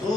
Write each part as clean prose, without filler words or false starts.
2,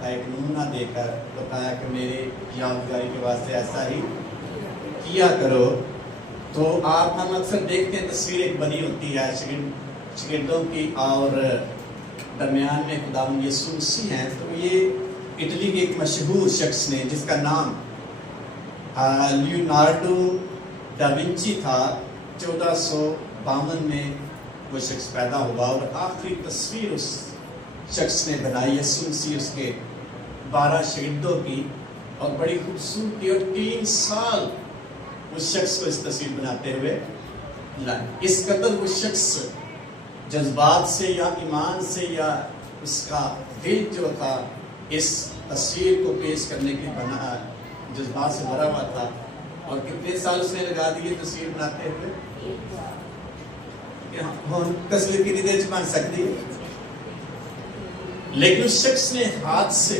کا ایک نمونہ دے کر بتایا کہ میرے یادگاری کے واسطے ایسا ہی کیا کرو. تو ہم اکثر دیکھتے ہیں تصویر ایک بنی ہوتی ہے شاگردوں کی اور درمیان میں خداوند یسوع مسیح ہیں. تو یہ اٹلی کے ایک مشہور شخص نے جس کا نام لیونارڈو دا ونچی تھا. 1452 میں وہ شخص پیدا ہوا اور آخری تصویر اس شخص نے بنائی یسوع مسیح اس کے 12 شاگردوں کی اور بڑی خوبصورتی اور 3 سال اس شخص کو اس تصویر بناتے ہوئے لائے. اس قدر وہ شخص جذبات سے یا ایمان سے یا اس کا دل جو تھا اس تصویر کو پیش کرنے کے بنا جذبات سے بھرا ہوا تھا. اور کتنے سال اس نے لگا دیے تصویر بناتے ہوئے؟ تصویر کی ندیج بن سکتی ہے لیکن اس شخص نے ہاتھ سے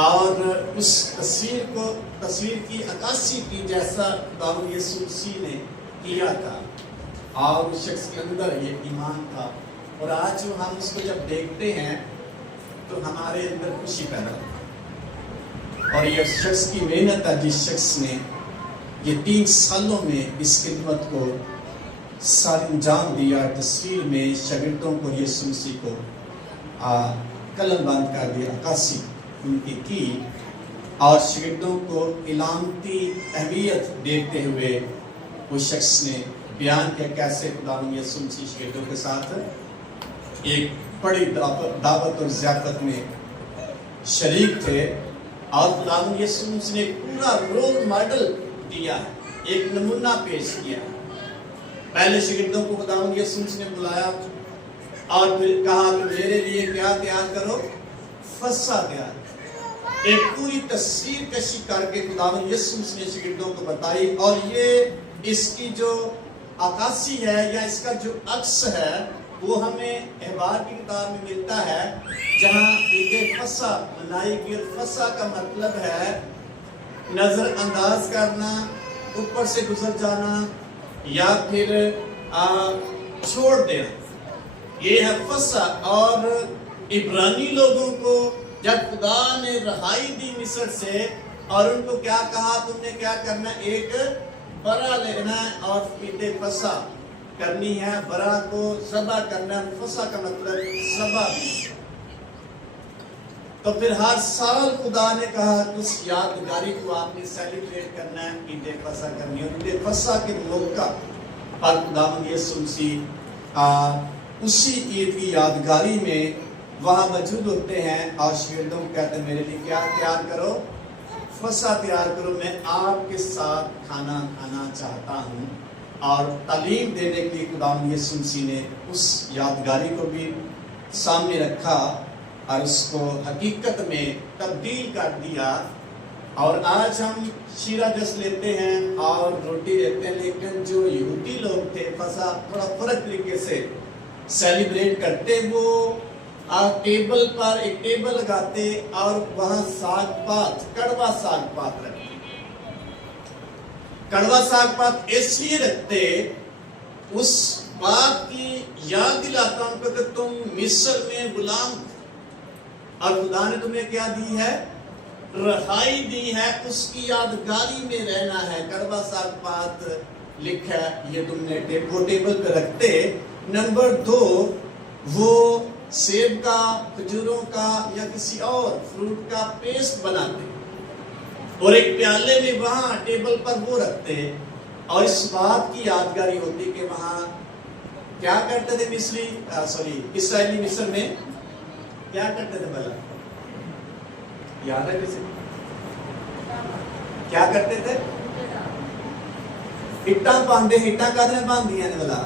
اور اس تصویر کی عکاسی کی جیسا خداوند یسوع مسیح نے کیا تھا اور اس شخص کے اندر یہ ایمان تھا. اور آج جو ہم اس کو جب دیکھتے ہیں تو ہمارے اندر خوشی پیدا ہوتی ہے. اور یہ شخص کی محنت ہے جس شخص نے یہ 3 سالوں میں اس خدمت کو سر انجام دیا. تصویر میں شاگردوں کو یسوع مسیح کو قلم بند کر دیا, عکاسی ان کی اور شاگردوں کو علامتی اہمیت دیتے ہوئے وہ شخص نے بیان کیا کیسے خداوند یسوع مسیح شاگردوں کے ساتھ ایک بڑی دعوت اور ضیافت میں شریک تھے. اور خداوند یسوع مسیح نے پورا رول ماڈل دیا, ایک نمونہ پیش کیا. پہلے شاگردوں کو خداوند یسوع مسیح نے بلایا اور پھر کہا کہ میرے لیے کیا تیار کرو؟ فسا تیار. ایک پوری تصویر کشی کر کے خداوند یسوع مسیح نے شاگردوں کو بتائی. اور یہ اس کی جو عکاسی ہے یا اس کا جو عکس ہے وہ ہمیں احبار کی کتاب میں ملتا ہے جہاں عید فسح منائی گئی. فسح کا مطلب ہے نظر انداز کرنا, اوپر سے گزر جانا یا پھر چھوڑ دینا, یہ ہے فسح. اور عبرانی لوگوں کو جب خدا نے رہائی دی مصر سے اور ان کو کیا کہا تم نے کیا کرنا, ایک برا لینا اور عید فسح کرنی ہے, برا کو ذبح کرنا. فسح کا مطلب ذبح بھی. تو پھر ہر سال خدا نے کہا اس یادگاری کو آپ نے سیلیبریٹ کرنا ہے, عید فسح کرنی ہے. اور عید فسح کے موقع پر خداوند یسوع مسیح اسی عید کی یادگاری میں وہاں موجود ہوتے ہیں اور شاگردوں کو کہتے ہیں میرے لیے کیا تیار کرو؟ فسح تیار کرو, میں آپ کے ساتھ کھانا کھانا چاہتا ہوں. اور تعلیم دینے کے لیے خداوند یسوع مسیح نے اس یادگاری کو بھی سامنے رکھا اور اس کو حقیقت میں تبدیل کر دیا. اور آج ہم شیرہ جس لیتے ہیں اور روٹی لیتے ہیں, لیکن جو یہودی لوگ تھے فسح تھوڑا فرق طریقے سے سیلیبریٹ کرتے. وہ ٹیبل پر ایک ٹیبل لگاتے اور وہاں ساگ پات, کڑوا ساگ پات رکھتے. کڑوا ساگ پات اس لیے رکھتے اس بات کی یاد دلاتا ہوں کہ تم مصر میں غلام تھے اور خدا نے تمہیں کیا دی ہے؟ رہائی دی ہے. اس کی یادگاری میں رہنا ہے. کڑوا ساگ پات لکھا ہے, یہ تم نے وہ ٹیبل پہ رکھتے. نمبر 2 وہ سیب کا, کھجوروں کا یا کسی اور فروٹ کا پیسٹ بناتے اور ایک پیالے میں وہاں ٹیبل پر وہ رکھتے. اور اس بات کی یادگاری ہوتی کہ وہاں کیا کرتے تھے اسرائیلی مصر میں کیا کرتے تھے؟ بھلا یاد ہے کسی کیا کرتے تھے؟ ہٹاں باندھے. ہٹاں کدے باندھیاں نے بھلا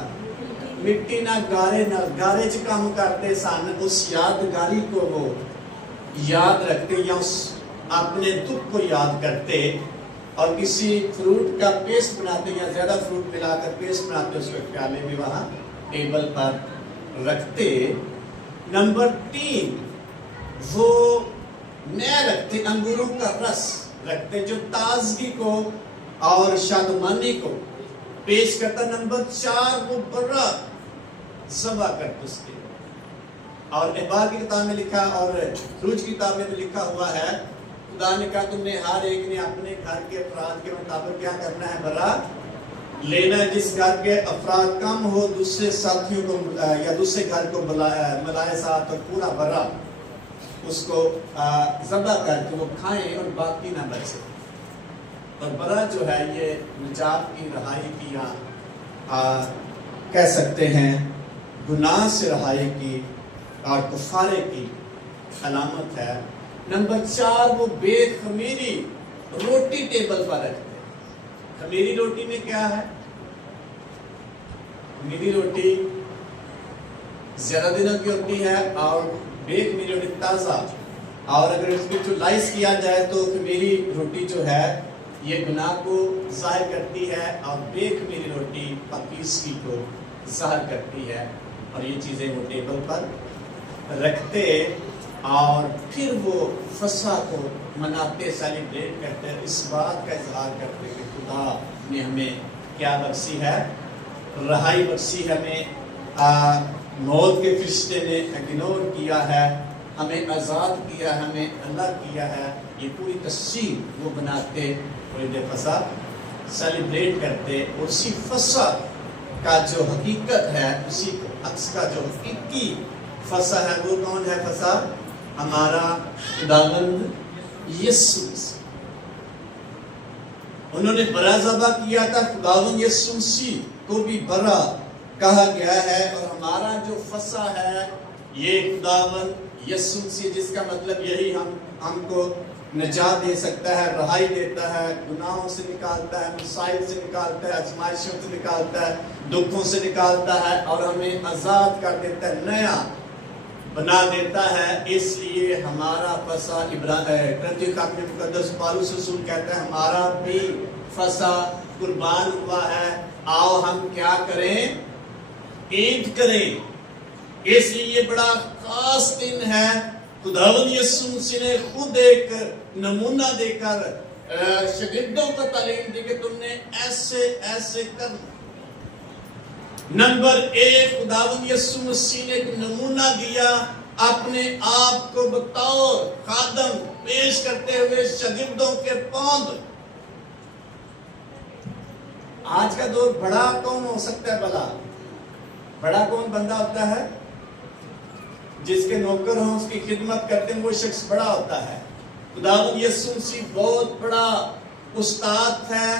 مٹی نہ گارے چ کام کرتے سن. اس یادگاری کو وہ یاد رکھتے یا اس اپنے دکھ کو یاد کرتے اور کسی فروٹ کا پیسٹ بناتے یا زیادہ فروٹ ملا کر پیسٹ بناتے, اس کو پیالے میں وہاں ٹیبل پر رکھتے. نمبر 3 وہ نیا رکھتے, انگوروں کا رس رکھتے جو تازگی کو اور شادمانی کو پیش کرتا. نمبر 4 وہ برا ذبح کرتے اس کے اور احبار کی کتاب میں لکھا اور خروج کی کتاب میں بھی لکھا ہوا ہے خدا نے کہا تم نے ہر ایک نے اپنے گھر کے افراد کے مطابق کیا کرنا ہے برا لینا ہے. جس گھر کے افراد کم ہو دوسرے ساتھیوں کو یا دوسرے گھر کو ملائے ساتھ اور پورا برا اس کو ذبح کر کے وہ کھائیں اور باقی نہ بچے. اور برا جو ہے یہ نجات کی رہائی کی یا کہہ سکتے ہیں گناہ سے رہائی کی اور کفارے کی علامت ہے. نمبر 4 وہ بے خمیری روٹی ٹیبل پر رکھتے ہیں. خمیری روٹی میں کیا ہے؟ خمیری روٹی زیادہ دنوں کی ہوتی ہے اور بے خمیری روٹی تازہ. اور اگر اس میں جو لائس کیا جائے تو خمیری روٹی جو ہے یہ گناہ کو ظاہر کرتی ہے اور بے خمیری روٹی پاکیزگی کو ظاہر کرتی ہے. اور یہ چیزیں وہ ٹیبل پر رکھتے اور پھر وہ فسح کو مناتے سیلیبریٹ کرتے اس بات کا اظہار کرتے کہ خدا نے ہمیں کیا بخشی ہے؟ رہائی بخشی. ہمیں موت کے فرشتے نے اگنور کیا ہے, ہمیں آزاد کیا, ہمیں اللہ کیا ہے. یہ پوری تفصیل وہ بناتے اور عید فسح سیلیبریٹ کرتے. اور اسی فسح کا جو حقیقت ہے اسی عکس کا جو حقیقی فسح ہے وہ کون ہے؟ فسح ہمارا خداوند یسوع مسیح. انہوں نے برا ذبح کیا تھا. خداوند یسوع مسیح کو بھی برا کہا گیا ہے. اور ہمارا جو فسح ہے یہ خداوند یسوع مسیح جس کا مطلب یہی ہم کو نجات دے سکتا ہے, رہائی دیتا ہے, گناہوں سے نکالتا ہے, مسائل سے نکالتا ہے, آزمائشوں سے نکالتا ہے, دکھوں سے نکالتا ہے اور ہمیں آزاد کر دیتا ہے, نیا بنا دیتا ہے. اس لیے ہمارا فسح کرنتھی خط میں مقدس پالوس رسول کہتا ہے ہمارا بھی فسح قربان ہوا ہے. آؤ ہم کیا کریں؟ عید کریں. اس لیے یہ بڑا خاص دن ہے. خداوند یسوع مسیح نے خود ایک نمونہ دے کر شاگردوں کو تعلیم دی کہ تم نے ایسے ایسے کرنا. نمبر 1 خداوند یسوع مسیح نے ایک نمونہ دیا اپنے آپ کو بطور خادم پیش کرتے ہوئے شاگردوں کے پاؤں. آج کا دور بڑا کون ہو سکتا ہے؟ بھلا بڑا کون بندہ ہوتا ہے؟ جس کے نوکر ہوں اس کی خدمت کرتے ہیں وہ شخص بڑا ہوتا ہے. خداوند یسوع مسیح بہت بڑا استاد ہے,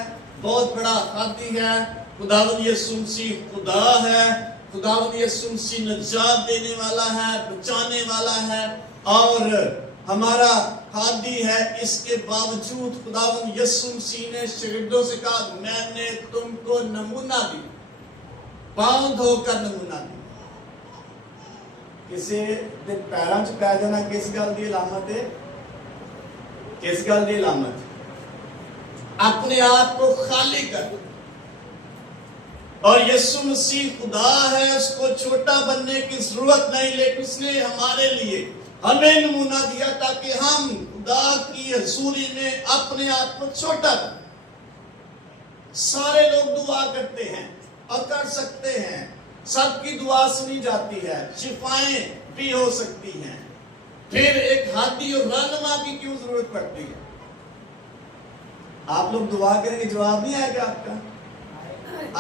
بہت بڑا قاضی ہے. خداوند یسوع مسیح خدا ہے. خداوند یسوع مسیح نجات دینے والا ہے, بچانے والا ہے اور ہمارا قاضی ہے. اس کے باوجود خداوند یسوع مسیح نے شاگردوں سے کہا میں نے تم کو نمونہ دی, پاؤں دھو کر نمونہ دی. کسی دے پیروں چ پی جانا کس گل دی علامت ہے؟ کس گل دی علامت ہے؟ اپنے آپ کو خالی کر. اور یسوع مسیح خدا ہے, اس کو چھوٹا بننے کی ضرورت نہیں, لیکن اس نے ہمارے لیے ہمیں نمونہ دیا تاکہ ہم خدا کی حضوری میں اپنے آپ کو چھوٹا کریں. سارے لوگ دعا کرتے ہیں اور کر سکتے ہیں, سب کی دعا سنی جاتی ہے, شفائیں بھی ہو سکتی ہیں. پھر ایک ہاتھی اور رہنما کی کیوں ضرورت پڑتی ہے؟ آپ لوگ دعا کریں گے جواب نہیں آئے گا آپ کا؟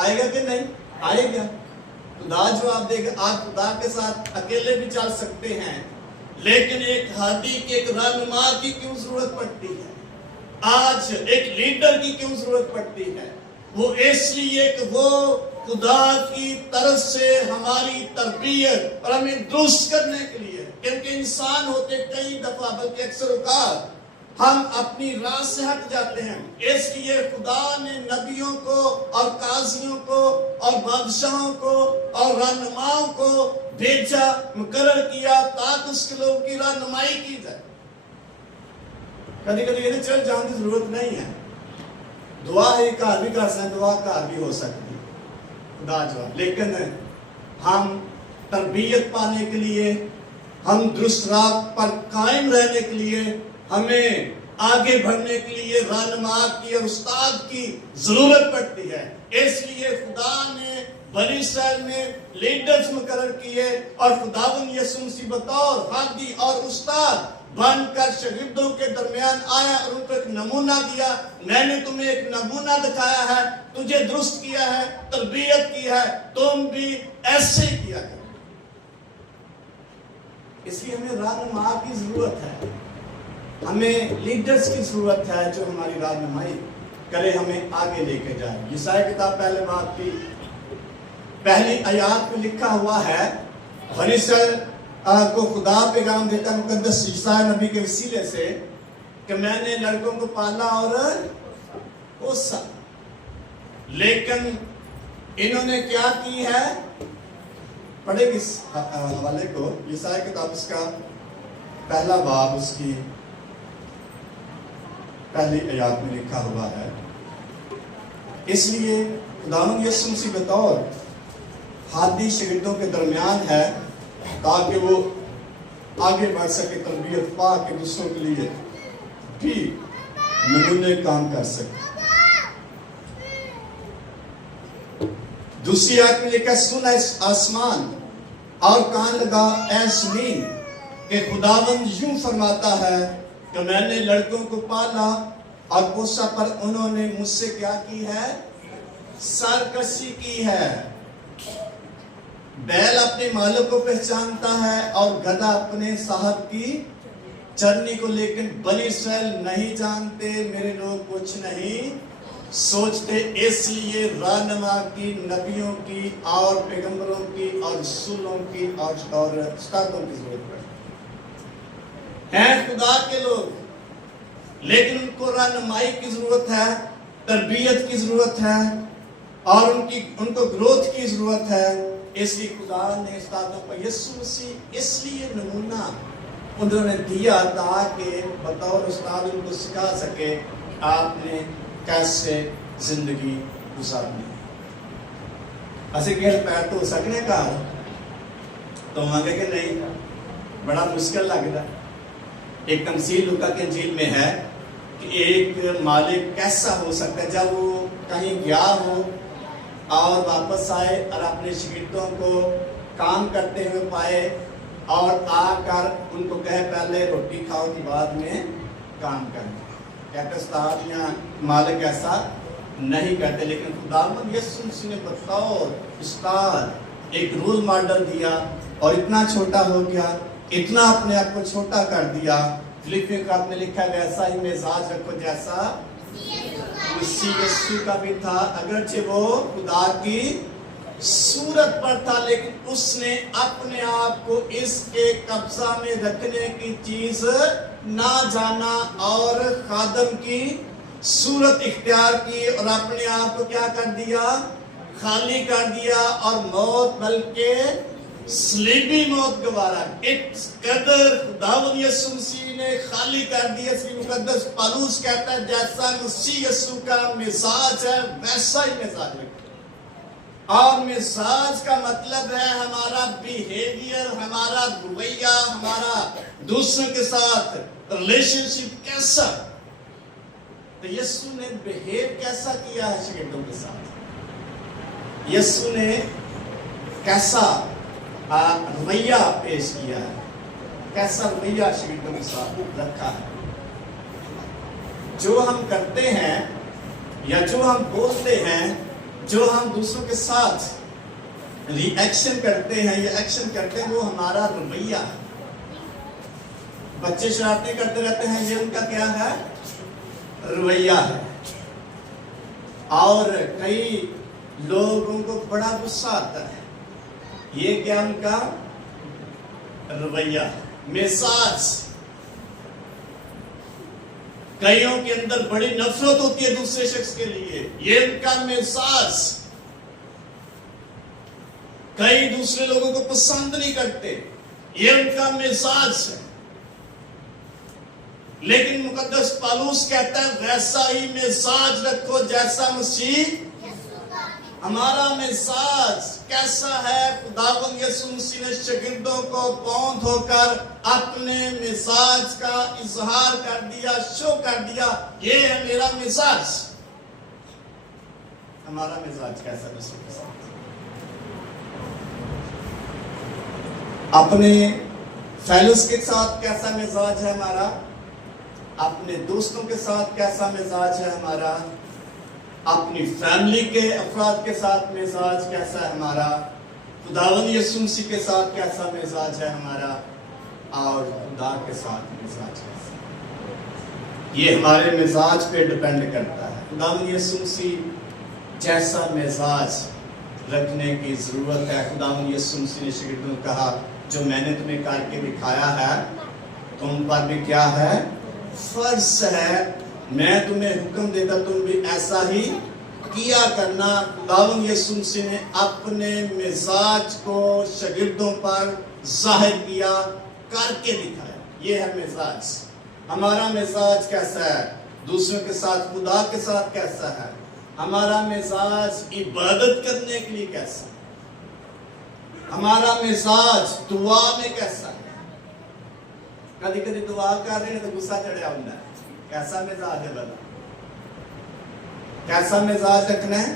آئے گا کہ نہیں آئے گا؟ خدا جواب دے گا. آپ خدا کے ساتھ اکیلے بھی چل سکتے ہیں, لیکن ایک ہاتھی کے ایک رہنما کی کیوں ضرورت پڑتی ہے؟ آج ایک لیڈر کی کیوں ضرورت پڑتی ہے؟ وہ اس لیے کہ وہ خدا کی طرف سے ہماری تربیت اور ہمیں درست کرنے کے لیے, کیونکہ انسان ہوتے کئی دفعہ بلکہ اکثر اوقات ہم اپنی راہ سے ہٹ جاتے ہیں. اس لیے خدا نے نبیوں کو اور قاضیوں کو اور بادشاہوں کو اور رہنماؤں کو بھیجا, مقرر کیا تاکہ اس کے لوگوں کی رہنمائی کی جائے. کبھی کبھی یہ چل جانے کی ضرورت نہیں ہے, دعا ہے کار بھی کر سکتے, دعا کار بھی ہو سکتی خدا جواب. لیکن ہم تربیت پانے کے لیے, ہم درست راہ پر قائم رہنے کے لیے, ہمیں آگے بڑھنے کے لیے رہنما کی اور استاد کی ضرورت پڑتی ہے. اس لیے خدا نے بنی اسرائیل میں لیڈرز مقرر کیے اور خداوند یسوع مسیح بطور ہادی اور استاد بن کر شاگردوں کے درمیان آیا اور ان کو ایک نمونہ دیا. میں نے تمہیں ایک نمونہ دکھایا ہے, تجھے درست کیا ہے, تربیت کی ہے, تم بھی ایسے ہی کیا کرو. اس لیے ہمیں رہنما کی ضرورت ہے, ہمیں لیڈرز کی ضرورت ہے جو ہماری رہنمائی کرے, ہمیں آگے لے کے جائے. یسایا کتاب پہلے باب کی پہلی آیات میں لکھا ہوا ہے, بنی اسرائیل کو خدا پیغام دیتا مقدس یسایا نبی کے وسیلے سے کہ میں نے لڑکوں کو پالا اور پوسا, لیکن انہوں نے کیا کی ہے. پڑھے اس حوالے کو, یسایا کتاب اس کا پہلا باب اس کی پہلی آیات میں لکھا ہوا ہے. اس لیے خداوند یسوع مسیح بطور ہادی شاگردوں کے درمیان ہے تاکہ وہ آگے بڑھ سکے, تربیت پا کے دوسروں کے لیے بھی نمونے کام کر سکے. دوسری آیت میں لکھا, سن اے آسمان اور کان لگا اے زمین کہ خداوند یوں فرماتا ہے کہ میں نے لڑکوں کو پالا اور پوسا, پر انہوں نے مجھ سے کیا کی ہے, سرکشی کی ہے. بیل اپنے مالک کو پہچانتا ہے اور گدھا اپنے صاحب کی چرنی کو, لیکن بنی اسرائیل نہیں جانتے, میرے لوگ کچھ نہیں سوچتے. اس لیے رہنما کی, نبیوں کی اور پیغمبروں کی اور رسولوں کی اور استادوں کی ضرورت پڑتی ہے. خدا کے لوگ, لیکن ان کو رہنمائی کی ضرورت ہے, تربیت کی ضرورت ہے اور ان کو گروتھ کی ضرورت ہے. اس لیے خدا نے استادوں پر یسوع مسیح اس لیے نمونہ انہوں نے دیا تاکہ بطور استاد ان کو سکھا سکے آپ نے کیسے زندگی گزارنی ہے. ایسے کہ پیر تو سکنے کا تو مانگے کہ نہیں, بڑا مشکل لگ رہا. ایک تمثیل لوکا کے انجیل میں ہے کہ ایک مالک کیسا ہو سکتا ہے جب وہ کہیں گیا ہو اور واپس آئے اور اپنے شاگردوں کو کام کرتے ہوئے پائے اور آ کر ان کو کہے پہلے روٹی کھاؤ کے بعد میں کام کرنا. کہتے استاد یا مالک ایسا نہیں کرتے, لیکن خداوند یسوع مسیح نے بطور استاد ایک رول ماڈل دیا اور اتنا چھوٹا ہو گیا, اتنا اپنے آپ کو چھوٹا کر دیا. فلپیوں کا آپ نے لکھا ویسا ہی مزاج رکھو جیسا مسیح یسوع کا بھی تھا, اگرچہ وہ خدا کی صورت پر تھا لیکن اس نے اپنے آپ کو اس کے قبضہ میں رکھنے کی چیز نہ جانا اور خادم کی صورت اختیار کی اور اپنے آپ کو کیا کر دیا, خالی کر دیا اور موت بلکہ صلیبی موت گوارا. اس قدر خداوند یسوع مسیح نے خالی کر دیا. اس لیے مقدس پالوس کہتا ہے جیسا مسیح یسوع کا مزاج ہے ویسا ہی مزاج رکھو. اور مزاج کا مطلب ہے ہمارا بیہیویئر, ہمارا رویہ, ہمارا دوسروں کے ساتھ ریلیشن شپ کیسا. تو یسوع نے بیہیو کیسا کیا ہے شاگردوں کے ساتھ, یسوع نے کیسا رویہ پیش کیا ہے, کیسا رویہ شاگردوں کے ساتھ رکھا ہے. جو ہم کرتے ہیں یا جو ہم بولتے ہیں, جو ہم دوسروں کے ساتھ ری ایکشن کرتے ہیں یا ایکشن کرتے ہیں, وہ ہمارا رویہ ہے. بچے شرارتیں کرتے رہتے ہیں, یہ ان کا کیا ہے, رویہ ہے. اور کئی لوگوں کو بڑا غصہ آتا ہے, یہ کیا ان کا رویہ ہے, مزاج. کئیوں کے اندر بڑی نفرت ہوتی ہے دوسرے شخص کے لیے, یہ ان کا مزاج. کئی دوسرے لوگوں کو پسند نہیں کرتے, یہ ان کا مزاج ہے. لیکن مقدس پالوس کہتا ہے ویسا ہی مزاج رکھو جیسا مسیح. ہمارا مزاج کیسا ہے, خداوند یسوع مسیح نے شاگردوں کو پوند ہو کر اپنے مزاج کا اظہار کر دیا, شو کر دیا, یہ ہے میرا مزاج. ہمارا مزاج کیسا دوسروں کے ساتھ, اپنے فیلوز کے ساتھ کیسا مزاج ہے ہمارا، اپنے دوستوں کے ساتھ کیسا مزاج ہے ہمارا، اپنی فیملی کے افراد کے ساتھ مزاج کیسا ہے ہمارا، خداوند یسوع مسیح کے ساتھ کیسا مزاج ہے ہمارا، اور خدا کے ساتھ مزاج کیسا ہے۔ یہ ہمارے مزاج پہ ڈیپینڈ کرتا ہے۔ خداوند یسوع مسیح جیسا مزاج رکھنے کی ضرورت ہے۔ خداوند یسوع مسیح نے شاگردوں کو کہا جو میں نے تمہیں کر کے دکھایا ہے تم پر بھی کیا ہے، فرض ہے، میں تمہیں حکم دیتا تم بھی ایسا ہی کیا کرنا۔ خداوند یسوع مسیح نے اپنے مزاج کو شاگردوں پر ظاہر کیا، کر کے دکھایا۔ یہ ہے مزاج۔ ہمارا مزاج کیسا ہے، دوسروں کے ساتھ، خدا کے ساتھ کیسا ہے، ہمارا مزاج عبادت کرنے کے لیے کیسا ہے، ہمارا مزاج دعا میں کیسا ہے۔ کبھی کبھی دعا کر رہے ہیں تو غصہ چڑھا ہوتا ہے، کیسا مزاج ہے بتا، کیسا مزاج رکھنا ہے،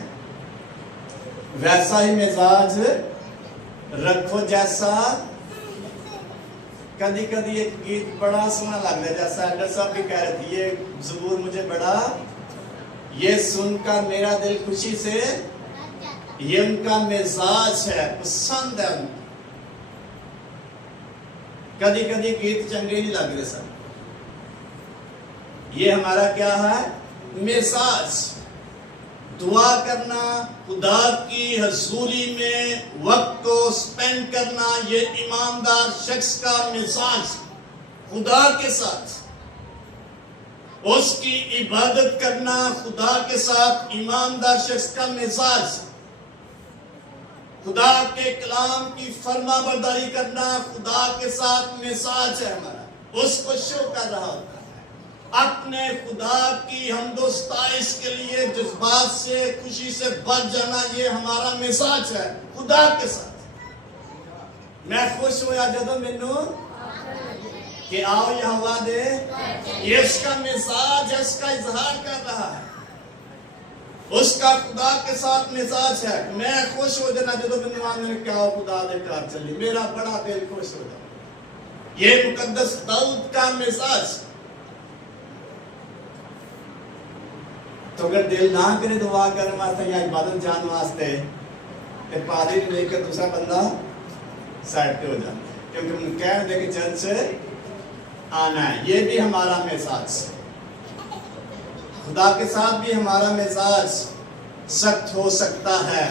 ویسا ہی مزاج رکھو جیسا۔ کبھی کبھی ایک گیت بڑا سنا لگ رہا ہے، جیسا ایڈر صاحب بھی کہہ رہے تھے، یہ زبور مجھے بڑا، یہ سن کر میرا دل خوشی سے، یہ ان کا مزاج ہے، پسند ہے ان کو۔ کبھی کبھی گیت چنگے نہیں لگ رہے سر، یہ ہمارا کیا ہے، مزاج۔ دعا کرنا، خدا کی حضوری میں وقت کو سپینڈ کرنا، یہ ایماندار شخص کا مزاج، خدا کے ساتھ اس کی عبادت کرنا، خدا کے ساتھ ایماندار شخص کا مزاج، خدا کے کلام کی فرما برداری کرنا، خدا کے ساتھ مزاج ہے ہمارا، اس کو شو کر رہا ہوتا ہے۔ اپنے خدا کی حمد و ستائش کے لیے جذبات سے، خوشی سے بھر جانا، یہ ہمارا مزاج ہے خدا کے ساتھ۔ میں خوش ہوا جدو مینو کہ آؤ یہ ہوا دے، یہ اس کا مزاج ہے، اس کا اظہار کر رہا ہے، اس کا خدا کے ساتھ مزاج ہے۔ میں خوش ہو جانا جدو مینو آنے کیا ہو خدا دے کار چلی، میرا بڑا دل خوش ہو جانا۔ یہ مقدس داؤد کا مزاج۔ تو اگر دل نہ کرے دعا کرنے واسطے یا عبادت جان واسطے، تو پادری لے کر دوسرا بندہ سائڈ پہ ہو جاتا ہے، کیونکہ ان کہہ دے کہ چرچ سے آنا ہے۔ یہ بھی ہمارا مزاج، خدا کے ساتھ بھی ہمارا مزاج سخت ہو سکتا ہے،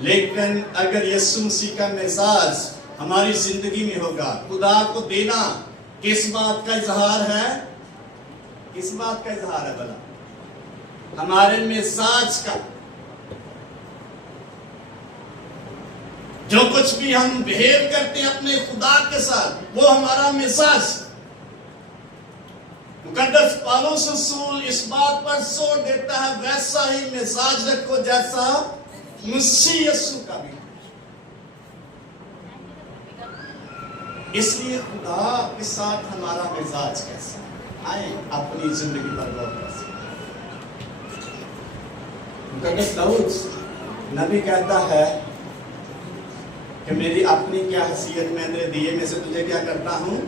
لیکن اگر یسوع مسیح کا مزاج ہماری زندگی میں ہوگا، خدا کو دینا کس بات کا اظہار ہے، کس بات کا اظہار ہے بھلا، ہمارے مزاج کا۔ جو کچھ بھی ہم بہیو کرتے ہیں اپنے خدا کے ساتھ، وہ ہمارا مزاج۔ مقدس پالوس رسول اس بات پر زور دیتا ہے ویسا ہی مزاج رکھو جیسا مسیح یسوع کا بھی۔ اس لیے خدا کے ساتھ ہمارا مزاج کیسا ہے، آئیں اپنی زندگی پر غور کریں۔ مقدس داؤد نبی کہتا ہے کہ میری اپنی کیا حیثیت، میں تیرے دیے میں سے تجھے کیا کرتا ہوں،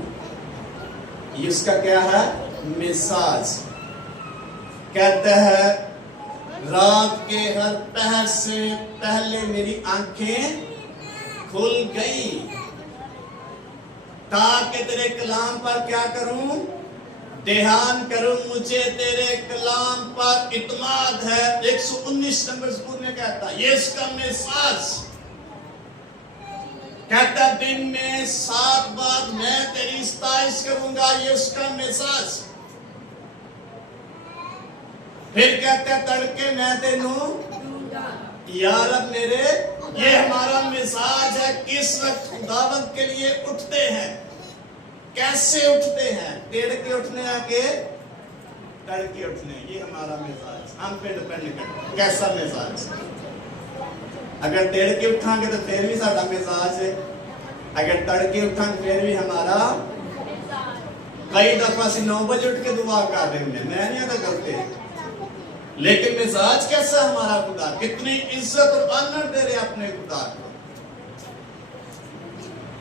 یہ اس کا کیا ہے، مزاج۔ کہتا ہے رات کے ہر پہر سے پہلے میری آنکھیں کھل گئیں تاکہ تیرے کلام پر کیا کروں، دھیان کروں، مجھے تیرے کلام پر اعتماد ہے۔ 119 نمبر زبور میں کہتا ہے یہ اس کا مزاج۔ کہتا ہے دن میں 7 بار میں تیری ستائش کروں گا، یہ اس کا مزاج۔ پھر کہتا ہے تڑکے میں تینوں یا رب میرے، یہ ہمارا مزاج ہے۔ کس وقت خداوند کے لیے اٹھتے ہیں، کیسے اٹھتے ہیں، ٹیڑھ کے اٹھنے آ کے تڑ کے اٹھنے، یہ ہمارا مزاج ہم پہ ڈپینڈ کرتا ہے کیسا مزاج۔ اگر ٹیڑھ کے اٹھاں گے تو پھر بھی سارا مزاج ہے، اگر تڑ کے اٹھاں گے پھر بھی ہمارا۔ کئی دفعہ سے 9 بجے اٹھ کے دعا کر رہے ہیں، میں نہیں آتا کرتے، لیکن مزاج کیسا ہمارا خدا، کتنی عزت اور آنر دے رہے اپنے خدا کو۔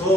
2,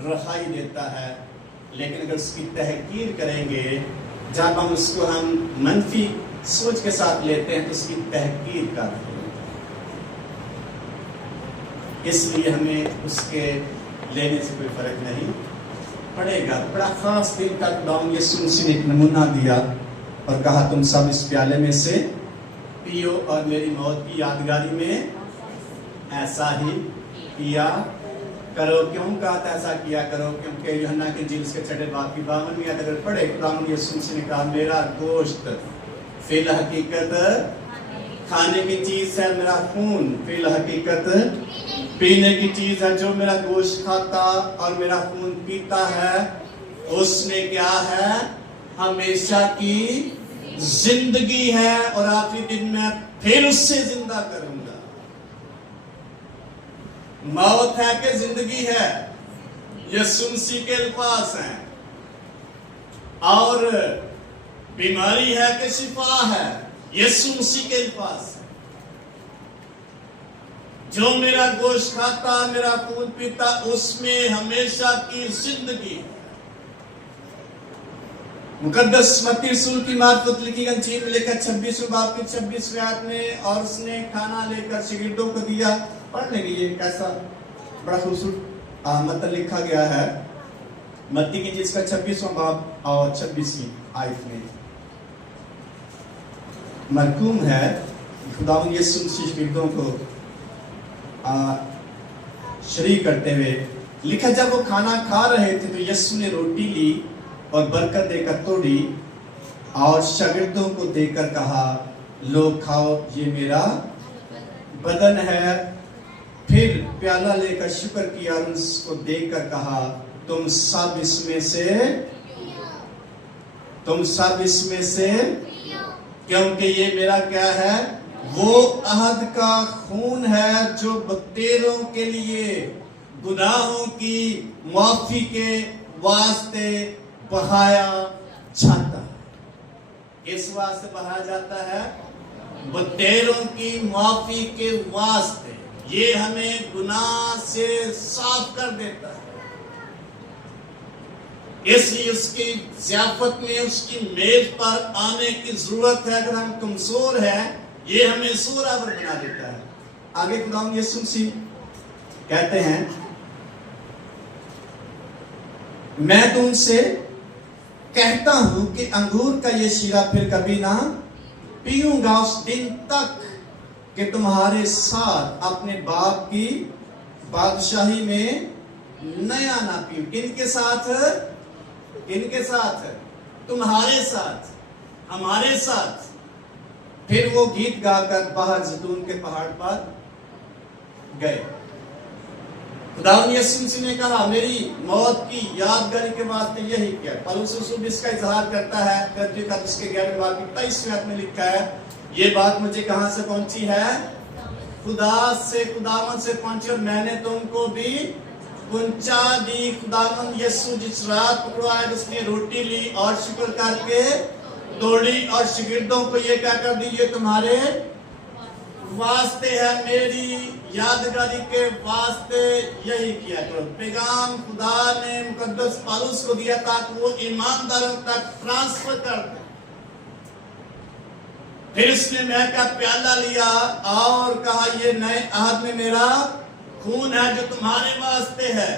رہائی دیتا ہے. لیکن اگر اس کی تحقیر کریں گے, جب ہم اس کو ہم منفی سوچ کے ساتھ لیتے ہیں تو اس کی تحقیر کر رہے ہیں. اس لیے ہمیں اس کے لینے سے کوئی فرق نہیں پڑے گا. بڑا خاص دن کا خداوند یسوع مسیح نے ایک نمونہ دیا اور کہا تم سب اس پیالے میں سے پیو اور میری موت کی یادگاری میں ایسا ہی کیا کرو. کیوں کہا تھا ایسا کیا کرو؟ کیونکہ یوحنا کی انجیل کے چھٹے باب کی 52 میں اگر پڑھے, خداوند یسوع مسیح نے کہا میرا گوشت فی الحقیقت کھانے کی چیز ہے, میرا خون فی الحقیقت پینے کی چیز ہے. جو میرا گوشت کھاتا اور میرا خون پیتا ہے اس میں کیا ہے؟ ہمیشہ کی زندگی ہے, اور آخری دن میں پھر اس سے زندہ کروں گا. موت ہے کہ زندگی ہے؟ یسوع مسیح کے الفاظ ہیں. اور بیماری ہے کہ شفا ہے؟ یسوع مسیح کے الفاظ ہیں. جو میرا گوشت کھاتا میرا خون پیتا اس میں ہمیشہ کی زندگی ہے. مقدس متی رسول کی معرفت لکھی گئی انجیل میں لکھا 26 باب کی 26 آیت میں, اور اس نے کھانا لے کر شاگردوں کو دیا. پڑھنے کے یہ کیسا بڑا خوبصورت مطلب لکھا گیا ہے متی کی جس کا 26واں باب اور 26ویں آیت میں مرقوم ہے. خداوند یسوع مسیح شاگردوں کو شریک کرتے ہوئے لکھا, جب وہ کھانا کھا رہے تھے تو یسوع نے روٹی لی اور برکت دے کر توڑی اور شاگردوں کو دے کر کہا لو کھاؤ, یہ میرا بدن ہے. پھر پیالہ لے کر شکر کیا اور اس کو دے کر کہا تم سب اس میں سے کیونکہ یہ میرا کیا ہے؟ وہ عہد کا خون ہے جو بتیروں کے لیے گناہوں کی معافی کے واسطے بہایا جاتا ہے. اس واسطے بہایا جاتا ہے بتیروں کی معافی کے واسطے. یہ ہمیں گناہ سے صاف کر دیتا ہے. اس لیے اس کی ضیافت میں اس کی میز پر آنے کی ضرورت ہے. اگر ہم کمزور ہیں یہ ہمیں زوراور بنا دیتا ہے. آگے خداوند یسوع مسیح کہتے ہیں میں تم سے کہتا ہوں کہ انگور کا یہ شیرہ پھر کبھی نہ پیوں گا اس دن تک کہ تمہارے ساتھ اپنے باپ کی بادشاہی میں نیا نہ پیوں. کن کے ساتھ؟ تمہارے ساتھ, ہمارے ساتھ. پھر وہ گیت گا کر باہر زیتون کے پہاڑ پر گئے. خداوند یسوع مسیح نے کہا میری موت کی یادگاری کے واسطے یہی کیا. پولس رسول اس کا اظہار کرتا ہے کرتے کا اس کے 11ویں باب کی 23ویں آیت میں لکھا ہے یہ بات مجھے کہاں سے پہنچی ہے؟ خداوند سے پہنچی اور میں نے تم کو بھی پہنچا دی. خداوند یسوع جس رات پکڑوایا اس نے روٹی لی اور شکر کر کے توڑی اور شاگردوں کو یہ کہہ کر دی یہ تمہارے واسطے ہے, میری یادگاری کے واسطے یہی کیا کرو. پیغام خدا نے مقدس پالوس کو دیا تاکہ وہ ایمانداروں تک ٹرانسفر کر دے. پھر اس نے میں کا پیالہ لیا اور کہا یہ نئے عہد میں میرا خون ہے جو تمہارے واسطے ہے,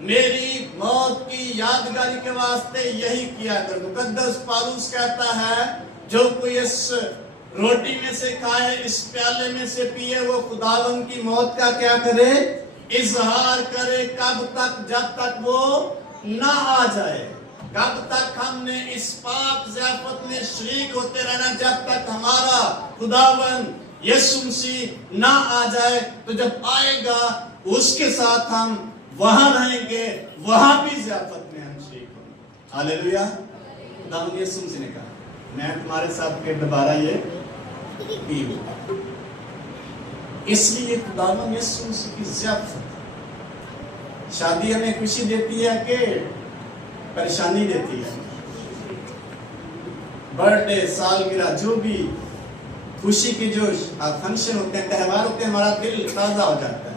میری موت کی یادگاری کے واسطے یہی کیا کر. مقدس پالوس کہتا ہے جو کوئی اس روٹی میں سے کھائے اس پیالے میں سے پیے وہ خداوند کی موت کا کیا کرے؟ اظہار کرے. کب تک؟ جب تک وہ نہ آ جائے. کب تک ہم نے اس پاک ضیافت میں شریک ہوتے رہنا؟ جب تک ہمارا خداوند یسوع مسیح نہ آ جائے. تو جب آئے گا اس کے ساتھ ہم وہاں رہیں گے, وہاں بھی ضیافت میں ہم شریک ہوں گے. ہاللیلویا. خداوند یسوع مسیح نے کہا میں تمہارے ساتھ پھر دوبارہ یہ پیوں. اس لیے خداوند یسوع مسیح کی ضیافت شادی ہمیں خوشی دیتی ہے کہ پریشانی دیتی ہے؟ برتھ ڈے, سالگرہ, جو بھی خوشی کے جو فنکشن ہوتے ہیں, تہوار ہوتے ہیں, ہمارا دل تازہ ہو جاتا ہے.